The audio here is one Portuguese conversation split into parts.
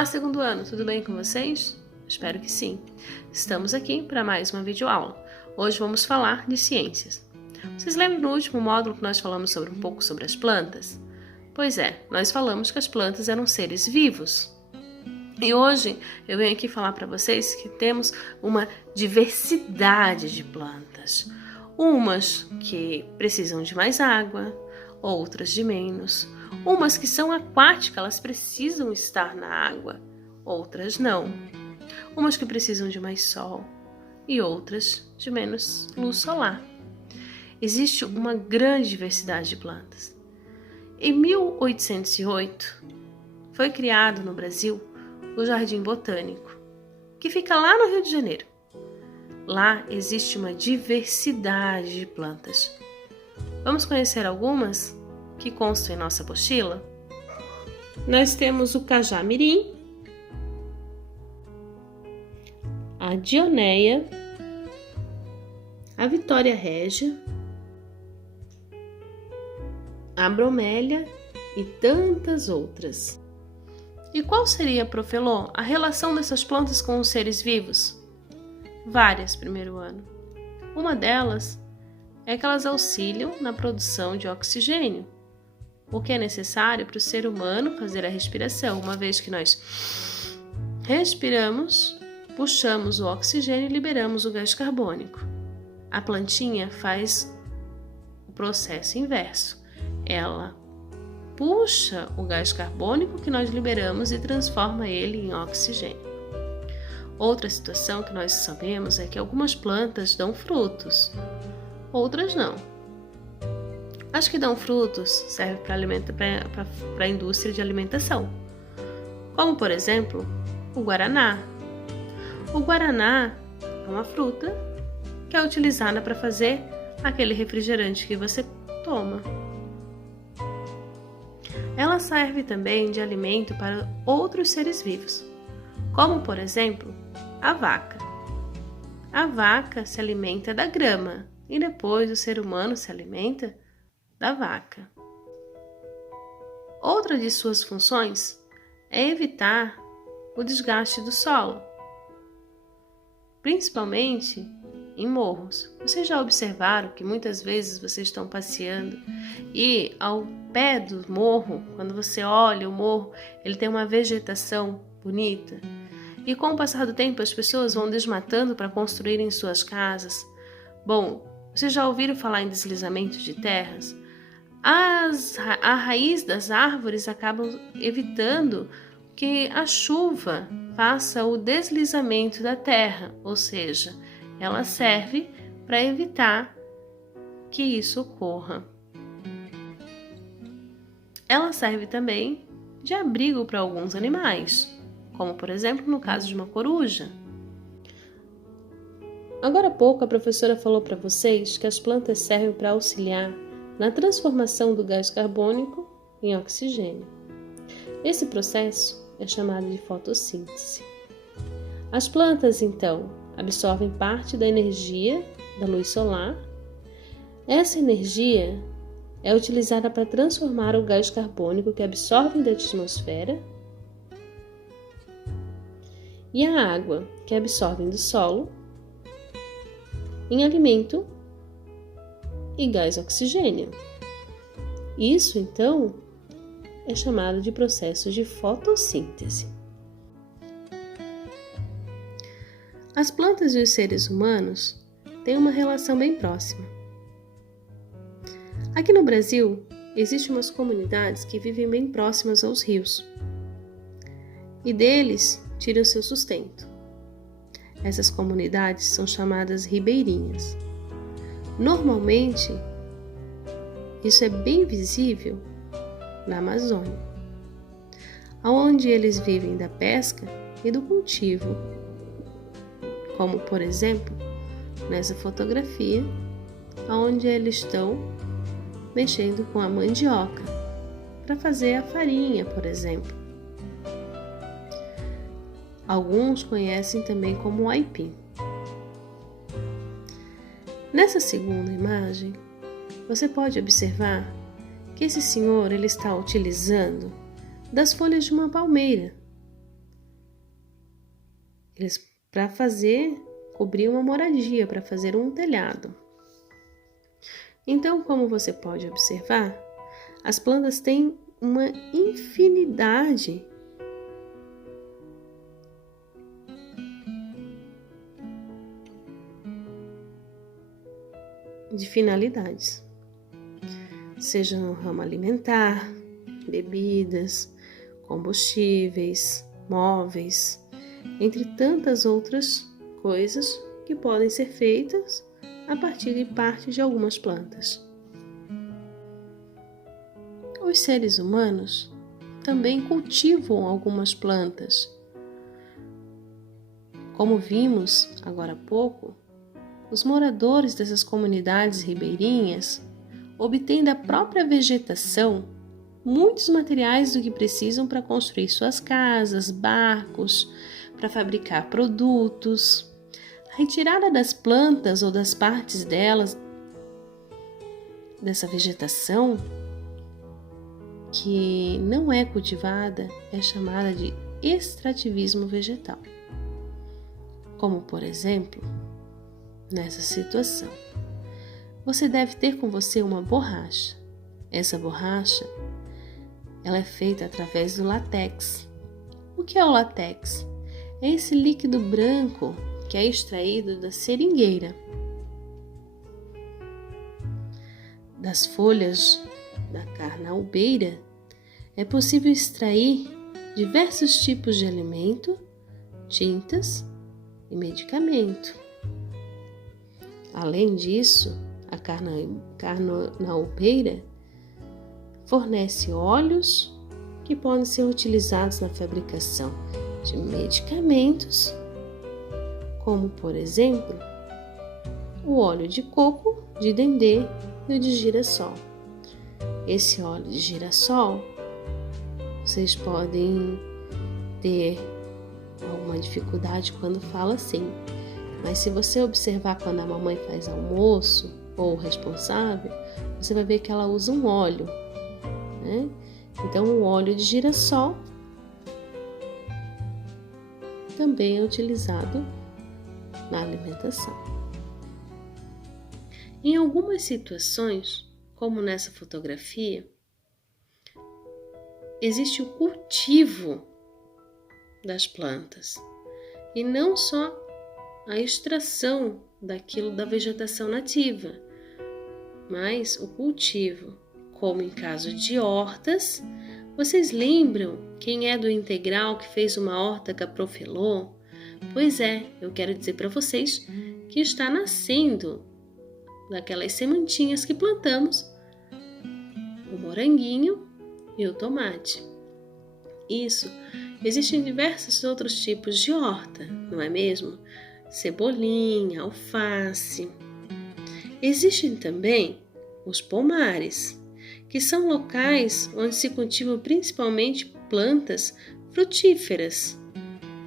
Olá, segundo ano, tudo bem com vocês? Espero que sim. Estamos aqui para mais uma videoaula. Hoje vamos falar de ciências. Vocês lembram no último módulo que nós falamos um pouco sobre as plantas? Pois é, nós falamos que as plantas eram seres vivos. E hoje eu venho aqui falar para vocês que temos uma diversidade de plantas. Umas que precisam de mais água, outras de menos. Umas que são aquáticas, elas precisam estar na água, outras não. Umas que precisam de mais sol e outras de menos luz solar. Existe uma grande diversidade de plantas. Em 1808, foi criado no Brasil o Jardim Botânico, que fica lá no Rio de Janeiro. Lá existe uma diversidade de plantas. Vamos conhecer algumas que constam em nossa apostila? Nós temos o cajá-mirim, a dionéia, a vitória régia, a bromélia e tantas outras. E qual seria, Profelô, a relação dessas plantas com os seres vivos? Várias, primeiro ano. Uma delas é que elas auxiliam na produção de oxigênio, o que é necessário para o ser humano fazer a respiração, uma vez que nós respiramos, puxamos o oxigênio e liberamos o gás carbônico. A plantinha faz o processo inverso. Ela puxa o gás carbônico que nós liberamos e transforma ele em oxigênio. Outra situação que nós sabemos é que algumas plantas dão frutos, outras não. As que dão frutos servem para a indústria de alimentação, como por exemplo o guaraná. O guaraná é uma fruta que é utilizada para fazer aquele refrigerante que você toma. Ela serve também de alimento para outros seres vivos, como por exemplo a vaca. A vaca se alimenta da grama e depois o ser humano se alimenta da vaca. Outra de suas funções é evitar o desgaste do solo, principalmente em morros. Vocês já observaram que muitas vezes vocês estão passeando e ao pé do morro, quando você olha o morro, ele tem uma vegetação bonita. E com o passar do tempo as pessoas vão desmatando para construírem suas casas. Bom, vocês já ouviram falar em deslizamento de terras? A raiz das árvores acabam evitando que a chuva faça o deslizamento da terra, ou seja, ela serve para evitar que isso ocorra. Ela serve também de abrigo para alguns animais, como por exemplo no caso de uma coruja. Agora há pouco a professora falou para vocês que as plantas servem para auxiliar na transformação do gás carbônico em oxigênio. Esse processo é chamado de fotossíntese. As plantas, então, absorvem parte da energia da luz solar. Essa energia é utilizada para transformar o gás carbônico que absorvem da atmosfera e a água que absorvem do solo em alimento e gás oxigênio. Isso, então, é chamado de processo de fotossíntese. As plantas e os seres humanos têm uma relação bem próxima. Aqui no Brasil, existem umas comunidades que vivem bem próximas aos rios e deles tiram seu sustento. Essas comunidades são chamadas ribeirinhas. Normalmente, isso é bem visível na Amazônia, onde eles vivem da pesca e do cultivo, como por exemplo nessa fotografia, onde eles estão mexendo com a mandioca para fazer a farinha, por exemplo. Alguns conhecem também como aipim. Nessa segunda imagem, você pode observar que esse senhor ele está utilizando das folhas de uma palmeira Eles para cobrir uma moradia, para fazer um telhado. Então, como você pode observar, as plantas têm uma infinidade de finalidades, seja no ramo alimentar, bebidas, combustíveis, móveis, entre tantas outras coisas que podem ser feitas a partir de parte de algumas plantas. Os seres humanos também cultivam algumas plantas. Como vimos agora há pouco, os moradores dessas comunidades ribeirinhas obtêm da própria vegetação muitos materiais do que precisam para construir suas casas, barcos, para fabricar produtos. A retirada das plantas ou das partes delas, dessa vegetação que não é cultivada, é chamada de extrativismo vegetal. Como, por exemplo, nessa situação, você deve ter com você uma borracha. Essa borracha, ela é feita através do látex. O que é o látex? É esse líquido branco que é extraído da seringueira. Das folhas da carnaubeira é possível extrair diversos tipos de alimento, tintas e medicamento. Além disso, a carnaubeira fornece óleos que podem ser utilizados na fabricação de medicamentos, como, por exemplo, o óleo de coco, de dendê e o de girassol. Esse óleo de girassol, vocês podem ter alguma dificuldade quando fala assim, mas se você observar quando a mamãe faz almoço, ou o responsável, você vai ver que ela usa um óleo, né? Então, o óleo de girassol também é utilizado na alimentação. Em algumas situações, como nessa fotografia, existe o cultivo das plantas e não só a extração daquilo da vegetação nativa, mas o cultivo, como em caso de hortas. Vocês lembram quem é do integral que fez uma horta caprofilô? Pois é, eu quero dizer para vocês que está nascendo daquelas sementinhas que plantamos, o moranguinho e o tomate. Isso, existem diversos outros tipos de horta, não é mesmo? Cebolinha, alface. Existem também os pomares, que são locais onde se cultivam principalmente plantas frutíferas.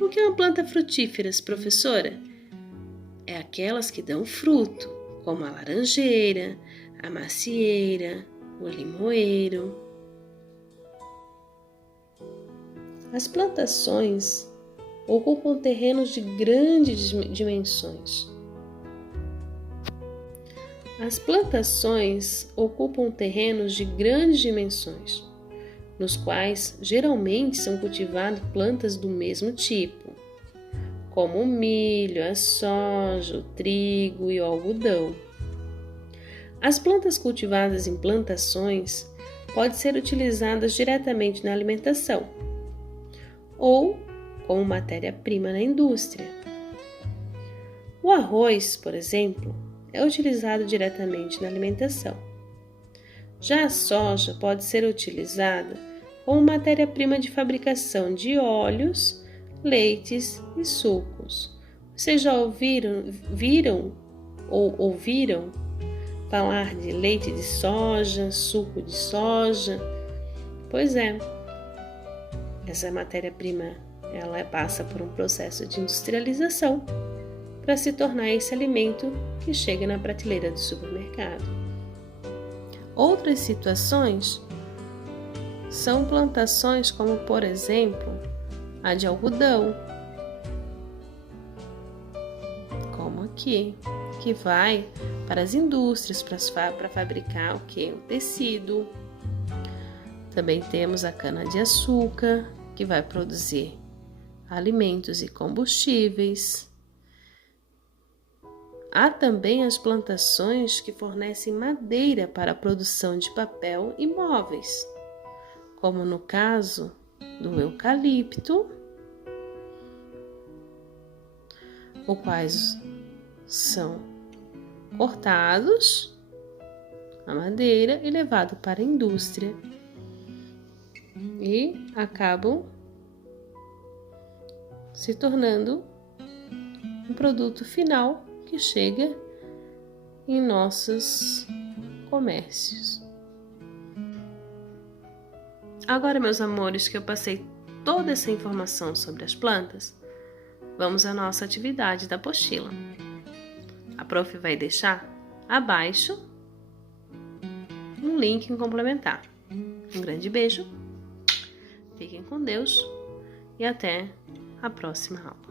O que é uma planta frutífera, professora? É aquelas que dão fruto, como a laranjeira, a macieira, o limoeiro. As plantações ocupam terrenos de grandes dimensões. As plantações ocupam terrenos de grandes dimensões, nos quais geralmente são cultivadas plantas do mesmo tipo, como o milho, a soja, o trigo e o algodão. As plantas cultivadas em plantações podem ser utilizadas diretamente na alimentação ou como matéria-prima na indústria. O arroz, por exemplo, é utilizado diretamente na alimentação. Já a soja pode ser utilizada como matéria-prima de fabricação de óleos, leites e sucos. Vocês já viram ou ouviram falar de leite de soja, suco de soja? Pois é, essa matéria-prima ela passa por um processo de industrialização para se tornar esse alimento que chega na prateleira do supermercado. Outras situações são plantações como, por exemplo, a de algodão, quê? Que vai para as indústrias para fabricar o quê? O tecido. Também temos a cana-de-açúcar, que vai produzir alimentos e combustíveis. Há também as plantações que fornecem madeira para a produção de papel e móveis, como no caso do eucalipto, os quais são cortados a madeira e levado para a indústria e acabam se tornando um produto final que chega em nossos comércios. Agora, meus amores, que eu passei toda essa informação sobre as plantas, vamos à nossa atividade da apostila. A prof vai deixar abaixo um link complementar. Um grande beijo, fiquem com Deus e até a próxima aula.